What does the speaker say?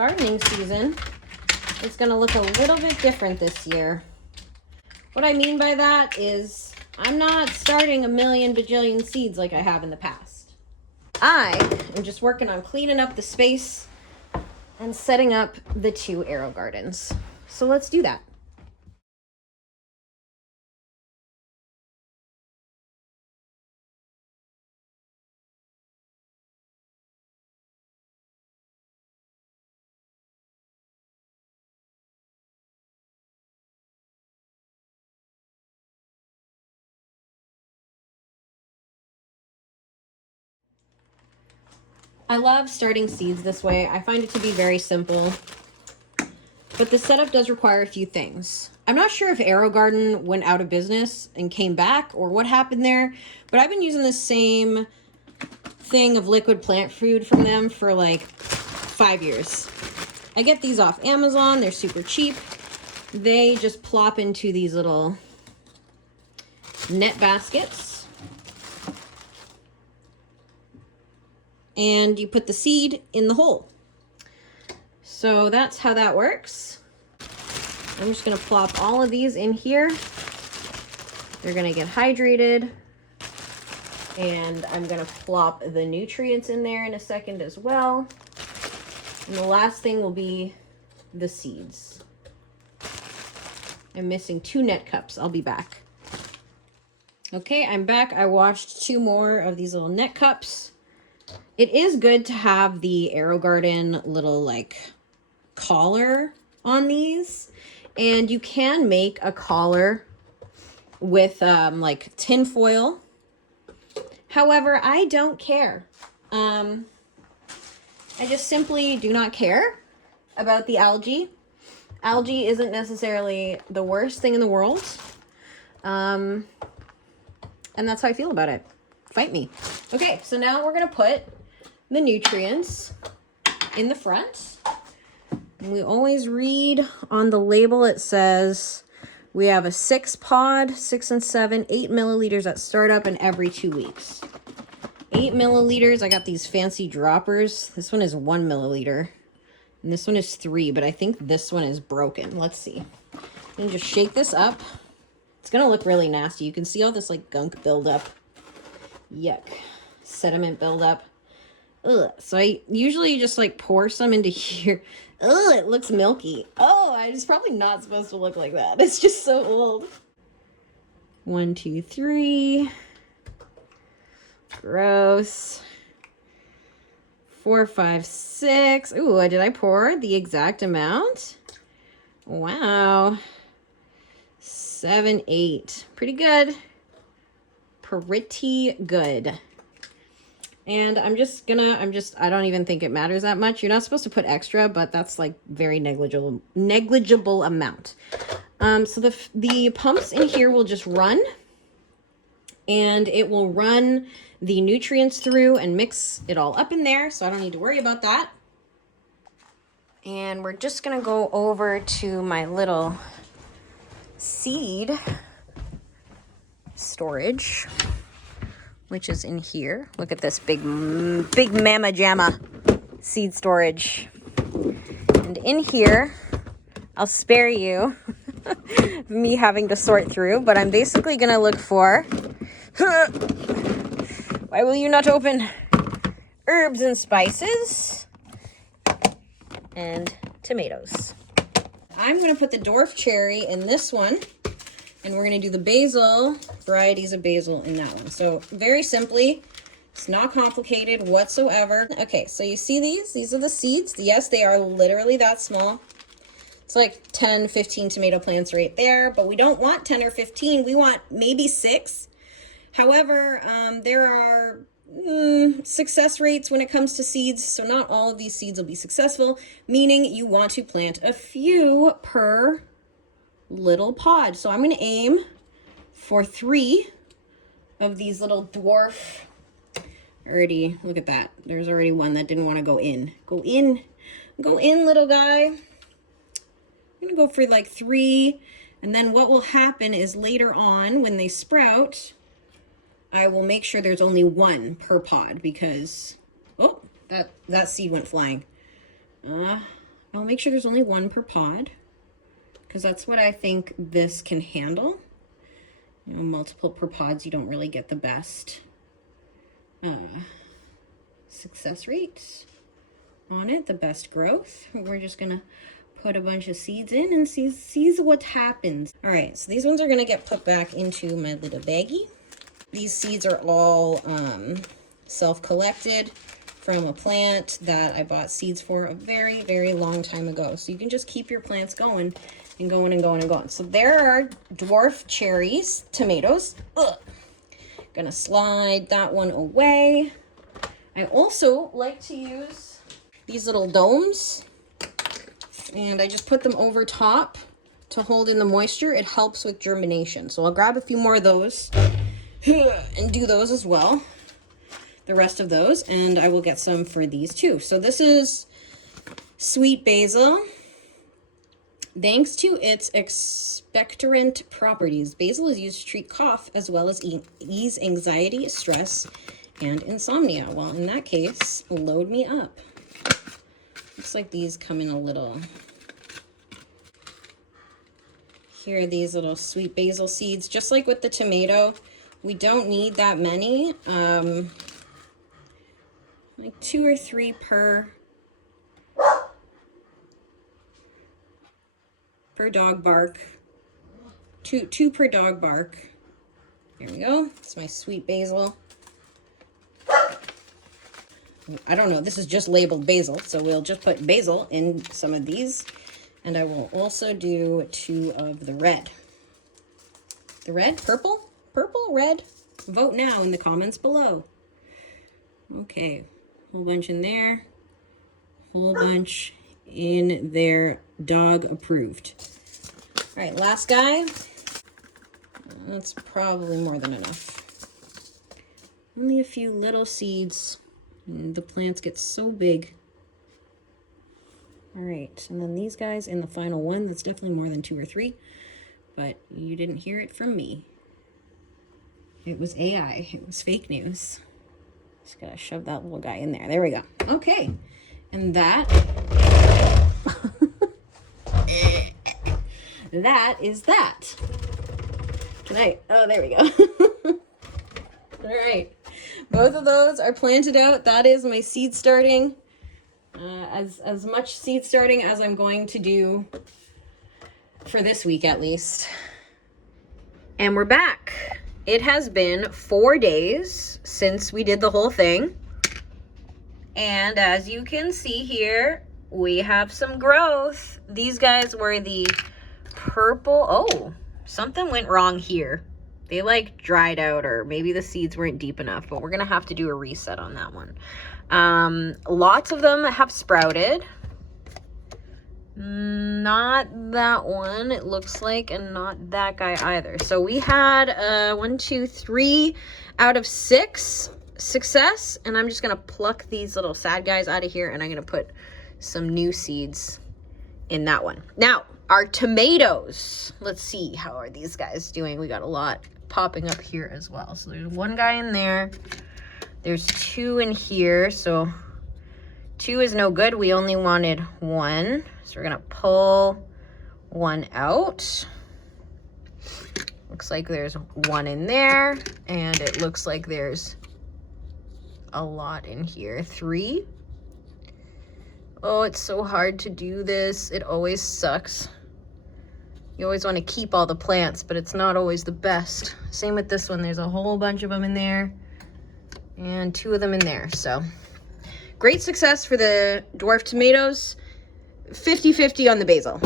gardening season is going to look a little bit different this year. What I mean by that is I'm not starting a million bajillion seeds like I have in the past. I am just working on cleaning up the space and setting up the 2 Aerogardens. So let's do that. I love starting seeds this way. I find it to be very simple, but the setup does require a few things. I'm not sure if Aerogarden went out of business and came back or what happened there, but I've been using the same thing of liquid plant food from them for like 5 years. I get these off Amazon. They're super cheap. They just plop into these little net baskets. And you put the seed in the hole. So that's how that works. I'm just gonna plop all of these in here. They're gonna get hydrated. And I'm gonna plop the nutrients in there in a second as well. And the last thing will be the seeds. I'm missing 2 net cups. I'll be back. Okay, I'm back. I washed 2 more of these little net cups. It is good to have the Aerogarden little like collar on these, and you can make a collar with like tin foil. However, I don't care. I just simply do not care about the algae. Algae isn't necessarily the worst thing in the world. And that's how I feel about it. Fight me. Okay, so now we're gonna put the nutrients in the front. And we always read on the label, it says we have a 6 pod, 6 and 7, 8 milliliters at startup and every 2 weeks. 8 milliliters, I got these fancy droppers. This one is 1 milliliter. And this one is 3, but I think this one is broken. Let's see. I'm gonna just shake this up. It's gonna look really nasty. You can see all this like gunk buildup. Yuck. Sediment buildup. Ugh. So I usually just like pour some into here. Ugh, it looks milky. Oh, it's probably not supposed to look like that. It's just so old. 1, 2, 3. Gross. 4, 5, 6. Ooh, did I pour the exact amount? Wow. 7, 8. Pretty good. Pretty good. And I don't even think it matters that much. You're not supposed to put extra, but that's like very negligible amount. So the pumps in here will just run, and it will run the nutrients through and mix it all up in there. So I don't need to worry about that. And we're just gonna go over to my little seed storage, which is in here. Look at this big mamma jamma seed storage. And in here, I'll spare you me having to sort through, but I'm basically gonna look for, why will you not open? Herbs and spices and tomatoes. I'm gonna put the dwarf cherry in this one, and we're going to do the basil, varieties of basil in that one. So very simply, it's not complicated whatsoever. Okay, so you see these? These are the seeds. Yes, they are literally that small. It's like 10, 15 tomato plants right there, but we don't want 10 or 15. We want maybe 6. However, there are success rates when it comes to seeds, so not all of these seeds will be successful, meaning you want to plant a few per little pod. So I'm going to aim for 3 of these little dwarf. Already, look at that. There's already one that didn't want to go in. Go in, little guy. I'm going to go for like 3. And then what will happen is later on when they sprout, I will make sure there's only 1 per pod because, oh, that seed went flying. I'll make sure there's only one per pod, because that's what I think this can handle. You know, multiple per pods, you don't really get the best success rate on it, the best growth. We're just gonna put a bunch of seeds in and see what happens. All right, so these ones are gonna get put back into my little baggie. These seeds are all self-collected from a plant that I bought seeds for a very, very long time ago. So you can just keep your plants going and going and going and going. So there are dwarf cherries, tomatoes. Ugh. Gonna slide that one away. I also like to use these little domes, and I just put them over top to hold in the moisture. It helps with germination. So I'll grab a few more of those and do those as well, the rest of those, and I will get some for these too. So this is sweet basil. Thanks to its expectorant properties, basil is used to treat cough as well as ease anxiety, stress, and insomnia. Well, in that case, load me up. Looks like these come in a little... Here are these little sweet basil seeds. Just like with the tomato, we don't need that many. Like 2 or 3 per dog bark. Two per dog bark. There we go. It's my sweet basil. I don't know, this is just labeled basil, so we'll just put basil in some of these. And I will also do 2 of the red. The red? Purple? Purple? Red? Vote now in the comments below. Okay, whole bunch in there. Whole bunch in there. Dog approved. All right, last guy. That's probably more than enough. Only a few little seeds. And the plants get so big. All right, and then these guys in the final one. That's definitely more than 2 or 3, but you didn't hear it from me. It was AI. It was fake news. Just gotta shove that little guy in there. There we go. Okay, and that that is that. Can I? Oh, there we go. All right, both of those are planted out. That is my seed starting. As much seed starting as I'm going to do for this week at least. And we're back. It has been 4 days since we did the whole thing. And as you can see here, we have some growth. These guys were the purple. Oh, something went wrong here. They like dried out, or maybe the seeds weren't deep enough, but we're gonna have to do a reset on that one. Lots of them have sprouted. Not that one, it looks like, and not that guy either. So we had 1, 2, 3 out of 6 success, and I'm just gonna pluck these little sad guys out of here, and I'm gonna put some new seeds in that one. Now, our tomatoes. Let's see, how are these guys doing? We got a lot popping up here as well. So there's 1 guy in there. There's 2 in here, so 2 is no good. We only wanted 1. So we're gonna pull 1 out. Looks like there's 1 in there, and it looks like there's a lot in here. 3. Oh, it's so hard to do this. It always sucks. You always want to keep all the plants, but it's not always the best. Same with this one. There's a whole bunch of them in there, and 2 of them in there. So great success for the dwarf tomatoes. 50-50 on the basil.